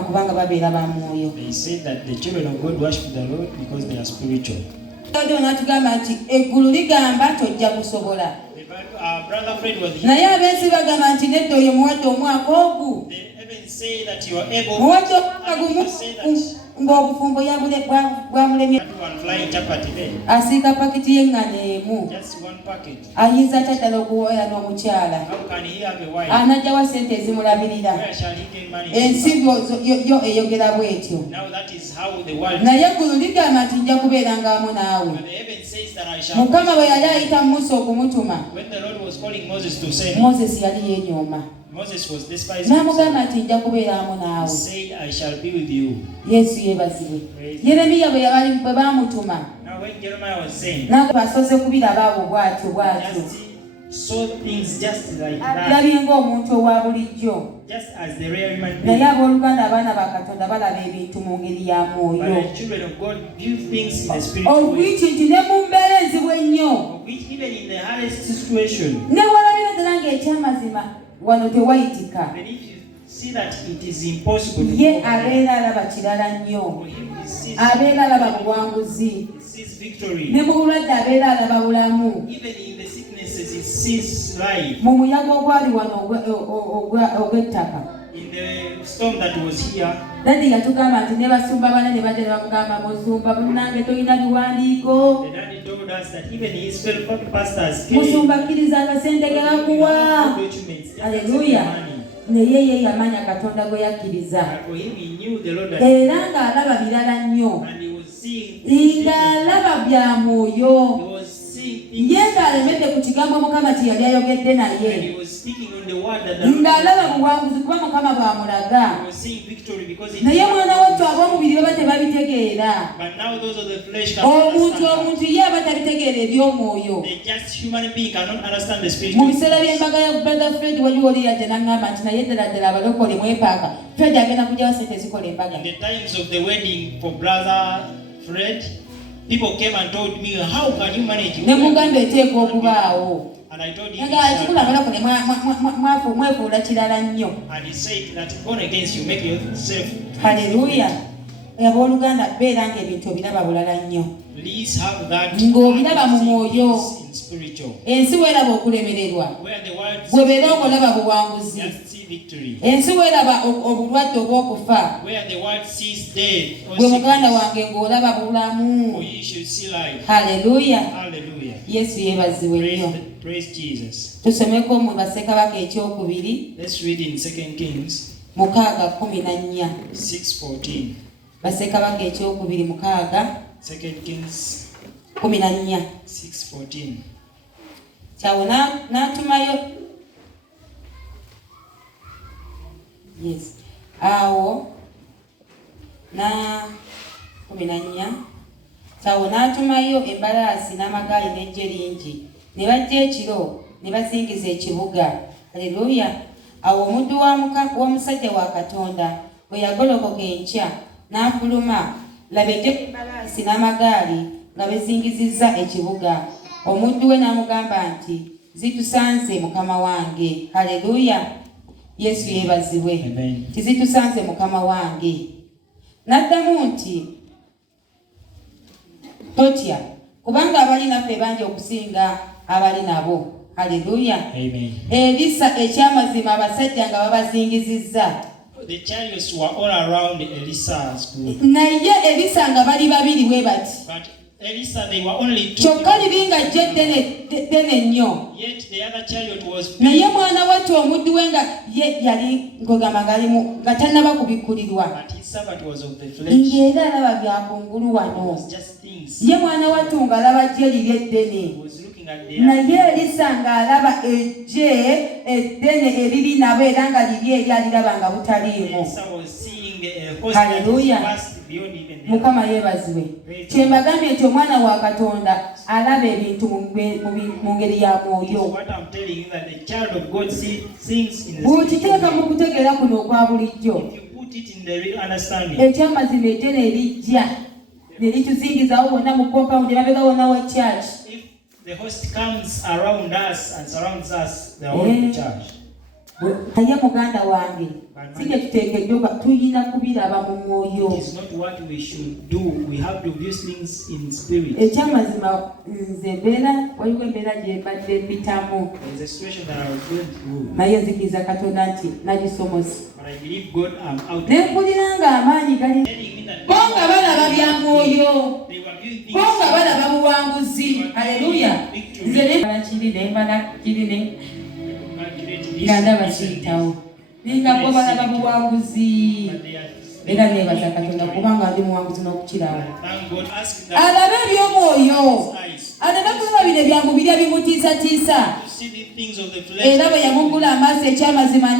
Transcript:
Mukama kubanga babeera ba mwoyo. They said that the children of God worship the Lord because they are spiritual. Natugamba nti eggulu ligamba tojja kusobola. Brother Fred was here. Naye abensi bagamba nti nedda oyo muwadde omwaka ogu. They even say that you are able Muwadde omwaka gumu ng'obufumbo bwamulemye. Asiika pakiti y'eŋŋano emu. Ayinza atya ddala okuwoya n'omukyala? Anajjawa ssente ezimulabirira. Ensi yo eyogera bw'etyo. Naye eggulu ligamba nti nja kubeeranga wamu naawe. Mukama bwe yali ayita Musa okumutuma, Moses yali yenyooma. N'amugamba nti nja kubeera wamu naawe. Yesu yeebazibwe. Yeremiya bwe baamutuma n'abasoze kubiraba abo bw'atyo. Alabye ng'omuntu owa bulijjo. Naye abooluganda abaana ba Katonda balaba ebintu mu ngeri ya mwoyo. Olwiki nti ne mu mbeera enzibu ennyo, ne walabira ddala ng'ekyamazima wano tewayitika, ye abeera alaba kirala nnyo, abeera alaba buwanguzi, ne mu bulwadde abeera alaba bulamu, mu muyaga ogwali wano ogw'ettaka. Daddy yatugamba nti ne basumba banene badde bamugamba musumba munnange tolina biwandiiko, musumba kkiriza akasente ke bakuwa. Aleluya. Naye ye yamanya Katonda gwe yakkiriza era ng'alaba birala nnyo, ng'alaba bya mwoyo. Ye ng'alemedde ku kigambo Mukama kye yali ayogedde naye, ng'alaba buwanguzi kuba Mukama bw'amulaga. Naye mwana wattu ab'omubiri baba tebabitegeera. Omuntu ye aba tabitegeera eby'omwoyo. Mu biseera by'embaga ya Brother Fred waliwo oli yadde n'aŋŋamba nti naye ddala ddala abalokole mwepaaka, Fred agenda kugyawo ssente zikola embaga. In the times of the wedding for Brother Fred, people came and told me, how can you manage? Ne muganda eteeka okubaawo. And I told him, mwefuula kirala nnyo. And he said that born against you make yourself. Hallelujah. Abooluganda beera ng'ebintu obiraba bulala nnyo. Please have that. Ng'obiraba mu mwoyo. Spiritual. Ensi weeraba okulemererwa. Bwe beera okulaba buwanguzi. Ensi weeraba obulwadde obw'okufa. Bwe muganda wange ng'olaba bulamu. Hallelujah. Yesu yeebazibwe nnyo. Tusomeko mu Bassekabaka ekyokubiri. Let's read in 2 Kings 6:14. 6:14. Bassekabaka ekyokubiri 2 Kings 6:14. Kyawo n'atumayo. Yes. Awo na 14. Kyawo n'atumayo embalaasi n'amagaali n'eggye lingi, ne bajja ekiro ne bazingiza ekibuga. Haleluya. Awo omuddu w'omusajja wa Katonda bwe yagolokoka enkya n'afuluma, laba embalaasi n'amagaali nga bezingizizza ekibuga. Omuddu we n'amugamba nti, zitusanze mukama wange. Haleluya. Yesu yeebazibwe. Tizitusanze mukama wange. N'addamu nti, totya, kubanga abali naffe bangi okusinga abali nabo. Haleluya. Elisa ekyamazima abasajja nga babazingizizza. The chariots were all around Elisa's group. Naye Elisa nga bali babiri bwe bati. But Elisa, they were only two. Kyokka libinga jje ddene nnyo. Yet the other chariot was big. Naye mwana wattu omuddu we nga ye yali ngogamba nga tannaba kubikkulirwa. But his servant was of the flesh. Ng'era alaba byakungulu wano. Ye mwana wattu ng'alaba jje liri eddene. Naye Elisa ng'alaba ejje eddene eriri nabo era nga liri eri aliraba nga butaliimu. Haleluya. Mukama yeebazibwe. Kyembagambye nti omwana wa Katonda alaba ebintu mu ngeri ya mwoyo. Bw'okiteeka mu kutegeera kuno okwa bulijjo, ekyamazima eddene erijja ne lituzingizawo bonna mu compound emabega wonna wa church. The host comes around us and surrounds us, the whole church. Kaya muganda wange sije tuteekeddwa tuyina kubiraba mu mwoyo. It is not what we should do. We have to view things in spirit. Ekyamazima nze mbeera waliwo embeera gye mbadde mpitamu. There is a situation that I was going through. Naye nzikiriza Katonda nti nagisomose. But I believe God out. Ne mpulira ng'amaanyi gali bo nga balaba bya mwoyo, bo nga balaba buwanguzi. Haleluya. Nze nembala kiri nga ndaba kiyitawo ninga bo balaba buwanguzi. Era neebaza Katonda kubanga ndi muwanguzi n'okukirawo. Alabe eby'omwoyo, aleme kulaba bino ebyamubiri ebimutiisatiisa. Era bwe yamugula amaaso ekyamazima